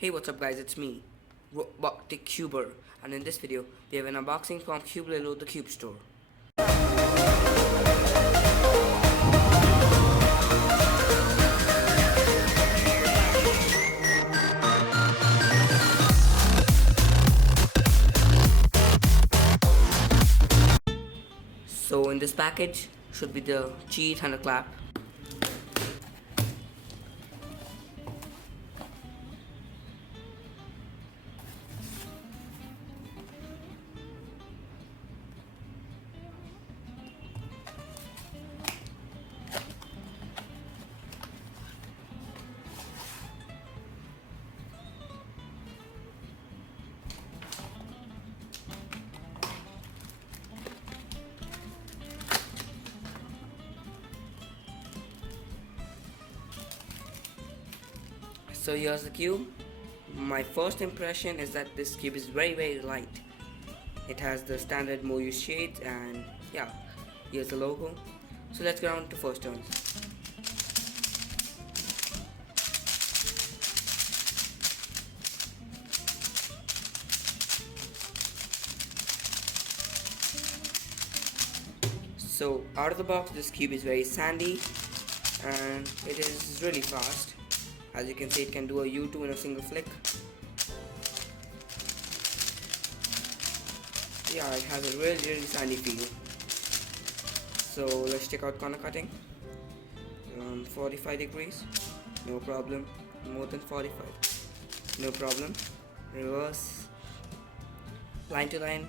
Hey, what's up guys, it's me, Robotic Cuber, and in this video we have an unboxing from Cubelelo, the Cube store. So in this package should be the Qiyi Thunderclap. So here's the cube. My first impression is that this cube is very light. It has the standard more used shades, and yeah, here's the logo. So let's get on to first turns. So out of the box, this cube is very sandy and it is really fast. As you can see, it can do a U2 in a single flick. Yeah, it has a really sandy feel. So let's check out corner cutting. 45 degrees, no problem. More than 45, no problem. Reverse, line to line.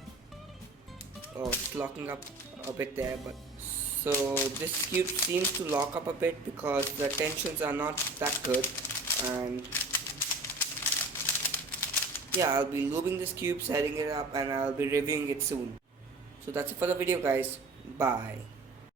Oh, it's locking up a bit there, but so this cube seems to lock up a bit because the tensions are not that good. And yeah, I'll be lubing this cube, setting it up, and I'll be reviewing it soon. So that's it for the video guys. Bye.